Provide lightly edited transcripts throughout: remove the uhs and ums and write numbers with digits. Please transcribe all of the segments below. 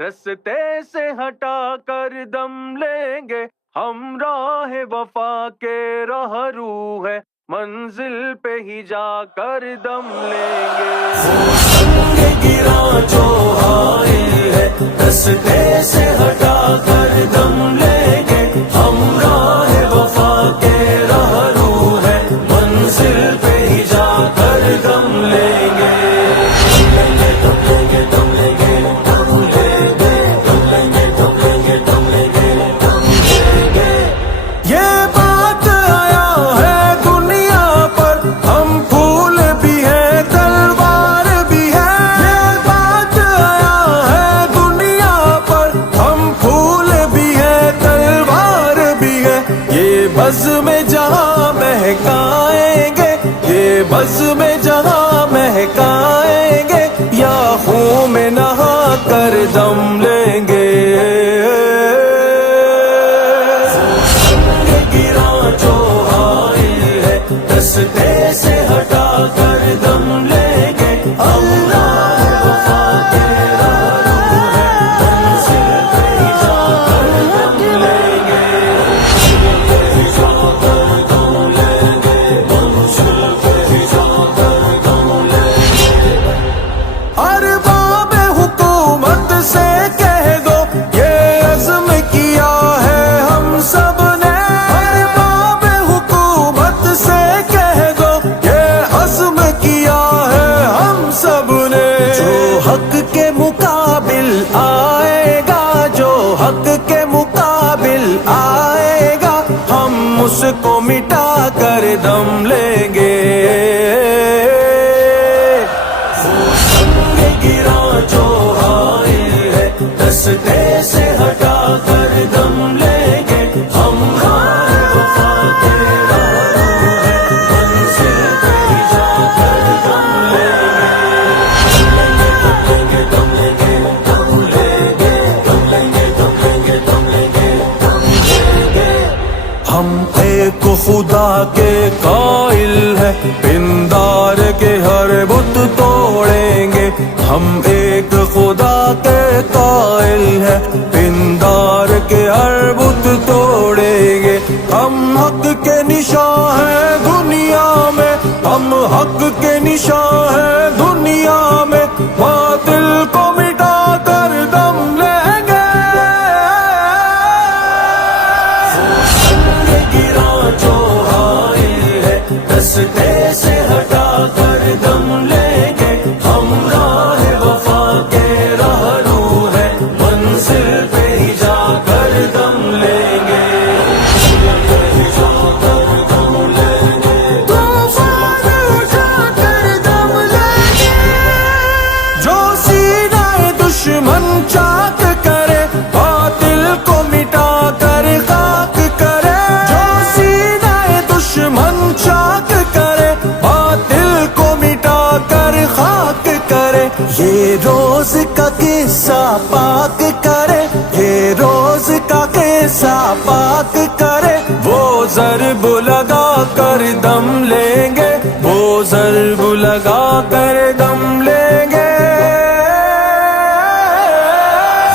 رستے سے ہٹا کر دم لیں گے، ہم راہ وفا کے رہرو ہے، منزل پہ ہی جا کر دم لیں گے۔ سنگ گراں جو حائل ہے، رستے سے ہٹا کر دم لیں گے، ہم راہ وفا کے رہرو ہے، منزل پہ ہی جا کر دم لیں گے۔ بز میں جہاں مہکائیں گے، یہ بز میں جہاں مہکائیں گے، یا خون میں نہا کر دم لیں گے۔ سنگ گراں جو حائل ہے، رستے سے ہٹا کر دم لیں گے، اللہ وفا کے رہرو ہے، منزل پہ ہی جا کر دم لیں گے۔ ارباب حکومت سے کہہ دو، یہ عزم کیا ہے ہم سب نے۔ ارباب حکومت سے کہہ دو، یہ عزم کیا ہے ہم سب نے۔ جو حق کے مقابل آئے گا، جو حق کے مقابل آئے گا، ہم اس کو مٹا کر دم لیں گے۔ سنگ گراں جو حائل ہے، رستے سے ہٹا کر دم لیں گے، ہم راہ وفا کے رہرو ہے، منزل پہ ہی جا کر دم لیں گے۔ دم لیں گے، دم لیں گے، دم لیں گے، دم لیں گے، دم لیں گے، دم لیں گے۔ ہم ایک خدا کے قائل ہیں، پندار کے ہر بت توڑیں گے۔ ہم ایک خدا کے قائل ہیں، پندار کے ہر بت توڑیں گے۔ ہم حق کے نشاں ہیں دنیا میں، ہم حق کے نشاں ہیں دنیا میں، باطل کو مٹا کر دم لیں گے۔ سنگ گراں جو حائل ہے، رستے سے ہٹا کر دم لیں گے، ہم راہ وفا کے رہرو ہے، منزل پہ ہی جا کر دم لیں گے۔ جو سینہ دشمن چاک کرے، باطل کو مٹا کر خاک کرے۔ جو سینہ دشمن چاک کرے، باطل کو مٹا کر خاک کرے۔ یہ روز کا قصہ پاک کرے، یہ روز کا قصہ پاک کرے، وہ ضرب لگا کر دم لیں گے، وہ ضرب لگا کر دم لیں گے۔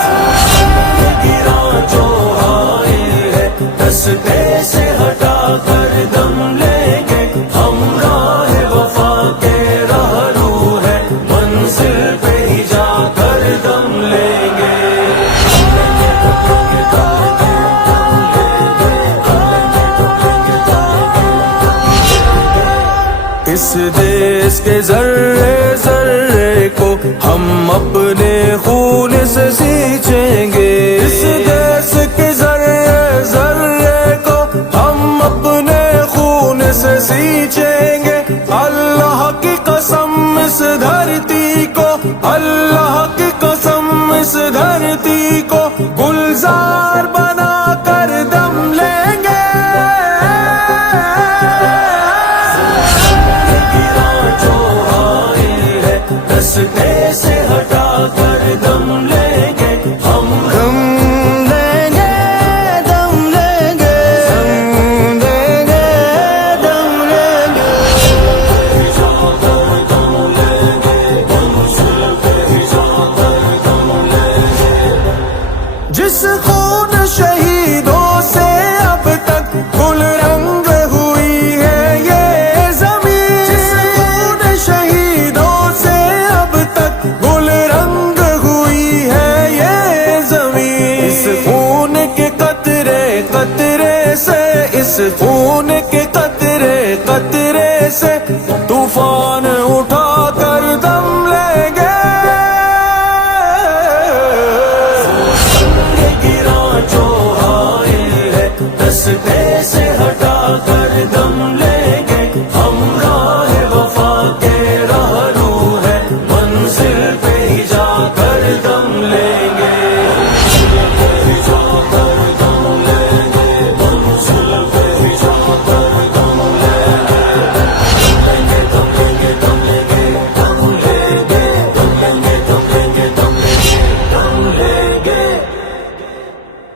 سنگ گراں جو حائل ہے، رستے سے ہٹا کر دم لیں گے، ہم راہ وفا کے رہرو ہے، منزل پہ ہی جا کر دم لیں گے۔ اس دیس کے ذرے ذرے کو ہم اپنے خون سے سینچیں گے۔ اس دیس کے ذرے ذرے کو ہم اپنے خون سے سینچیں گے۔ اللہ کی قسم اس دھرتی کو، اللہ کی قسم اس دھرتی کو، گلزار بنا کر دم لیں گے۔ جو حائل ہے، رستے سے ہٹا کر دم لیں گے، ہم دم لیں گے، دم لیں گے، دم لیں گے، دم لیں گے۔ دم لیں گے، دم لیں گے، جس خون شہیدوں سے اب تک گل رنگ ہوئی ہے یہ زمین، جس خون شہیدوں سے اب تک گل رنگ ہوئی ہے یہ زمین، اس خون کے قطرے قطرے سے، اس خون کے قطرے قطرے سے طوفان